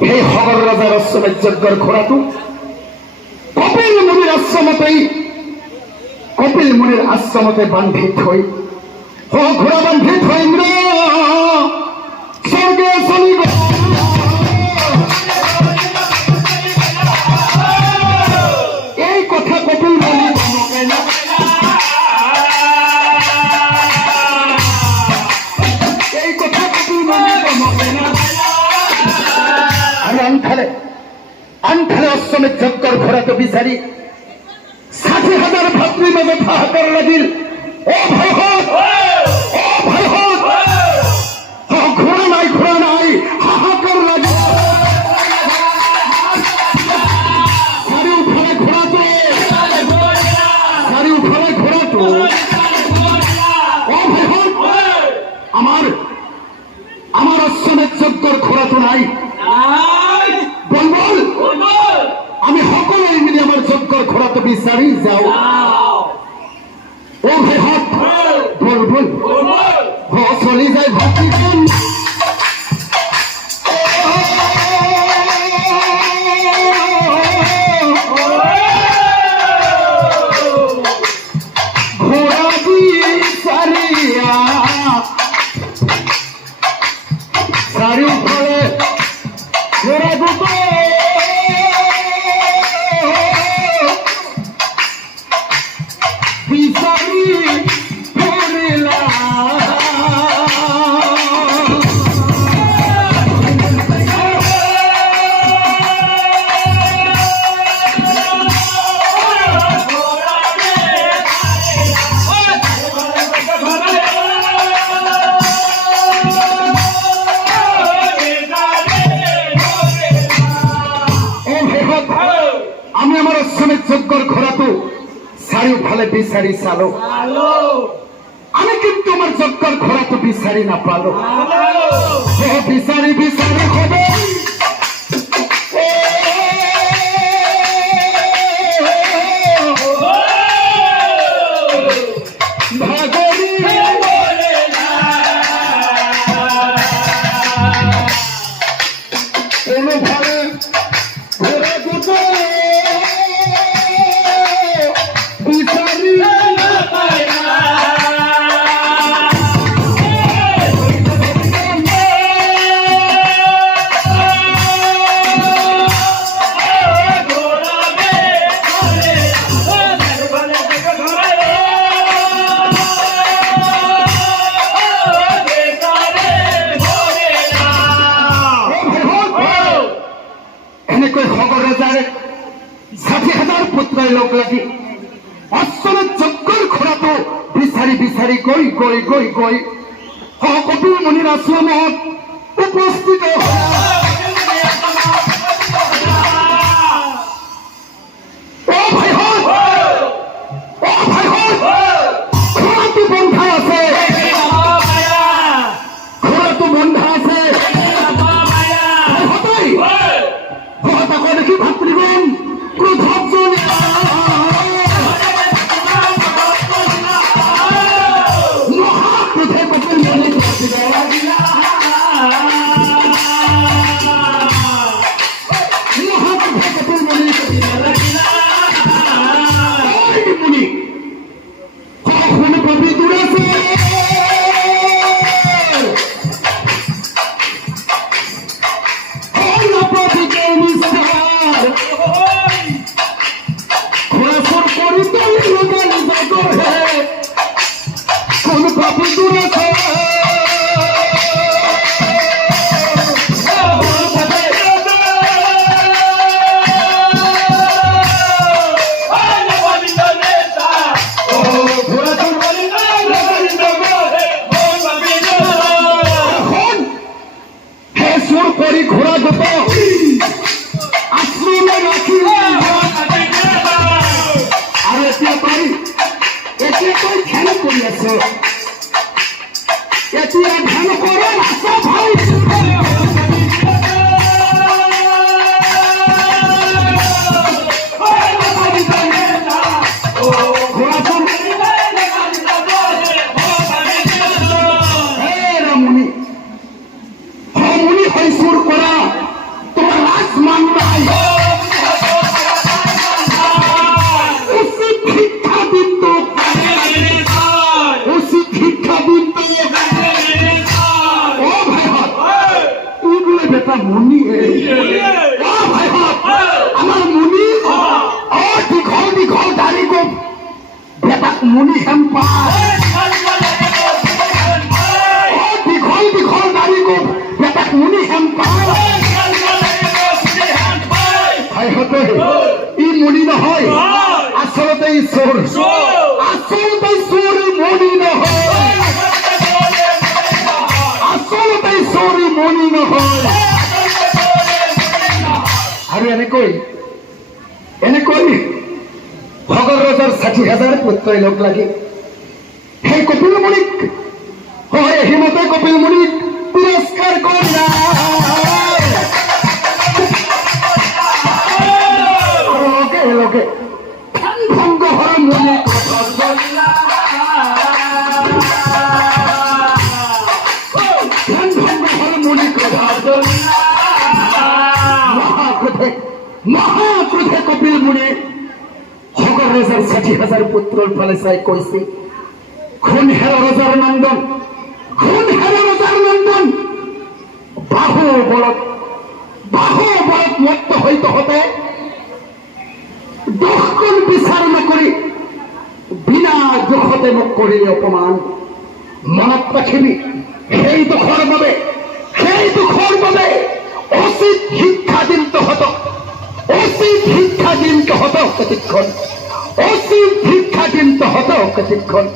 সেই সগৰ ৰজাৰ অশ্বমেধ যজ্ঞৰ ঘোঁৰাটো কপিল মুনিৰ আশ্ৰমতে বান্ধি থৈ ঘোঁৰা বান্ধি থৈ স্বৰ্গে চলি গ'ল। এই কথা কপিল মুনি আনফালে অশ্বমেধ যজ্ঞৰ ঘোঁৰাটো বিচাৰি ৬০,০০০ ভাতৃৰ মাজত হাহাকাৰ লাগিল। ঘোঁৰা নাই হাহাকাৰ লাগিল। চাৰিওফালে ঘোঁৰাটো আমাৰ অশ্বমেধ যজ্ঞৰ ঘোঁৰাটো নাই। আমি সকলোৱে মিলি আমাৰ যজ্ঞৰ ঘোঁৰাটো বিচাৰি যাওঁ। বল চলি যায় ভাতৃজন। ঘোঁৰা বিচাৰিয়া চাৰিওফালে ঘোঁৰা দুটা যজ্ঞৰ ঘোঁৰাটো চাৰিওফালে বিচাৰি চালো। আমি কিন্তু আমাৰ যজ্ঞৰ ঘোঁৰাটো বিচাৰি নাপালো। বিচাৰি হ'ব লগ লাগি অশ্বমেধ যজ্ঞৰ ঘোঁৰাটো বিচাৰি গৈ কপিল মুনিৰ আশ্ৰমত উপস্থিত ঘোঁৰাটো বন্ধা আছে। দেখি ভাতৃগণ ক্ৰোধত মুনি হেম্পাৰ দীঘল দীঘল দাড়ি গোপ এটাক মুনি হেম্পাৰ ভাইহঁতে ই মুনি নহয় আচলতে ই চোৰ আচলতে চোৰ মুনি নহয় আচলতে চোৰ মুনি নহয় আৰু এনেকৈ ভগৰ ৰজাৰ ৬০,০০০ পুত্ৰই লগ লাগি সেই কপিল মুনিক হয় হিমতে কপিল মুনিক পুৰস্কাৰ কৰিলা লগে লগে ভংগ হৰ মুনিক মহাক্ৰোধে কপিল মুনি ভগৰ ৰজাৰ ৬০,০০০ পুত্ৰৰ ফালে চাই কৈছে খুন হেৰ ৰজাৰ নন্দন বাহু বলত মত্ত হৈ তহঁতে দোষগুণ বিচাৰ নকৰি বিনা দোষতে মোক কৰিলে অপমান মনত ৰাখিবি সেই দোষৰ বাবে উচিত শিক্ষা দিম তহঁতক উচিত শিক্ষা দিম তহঁতক কেতিক্ষণ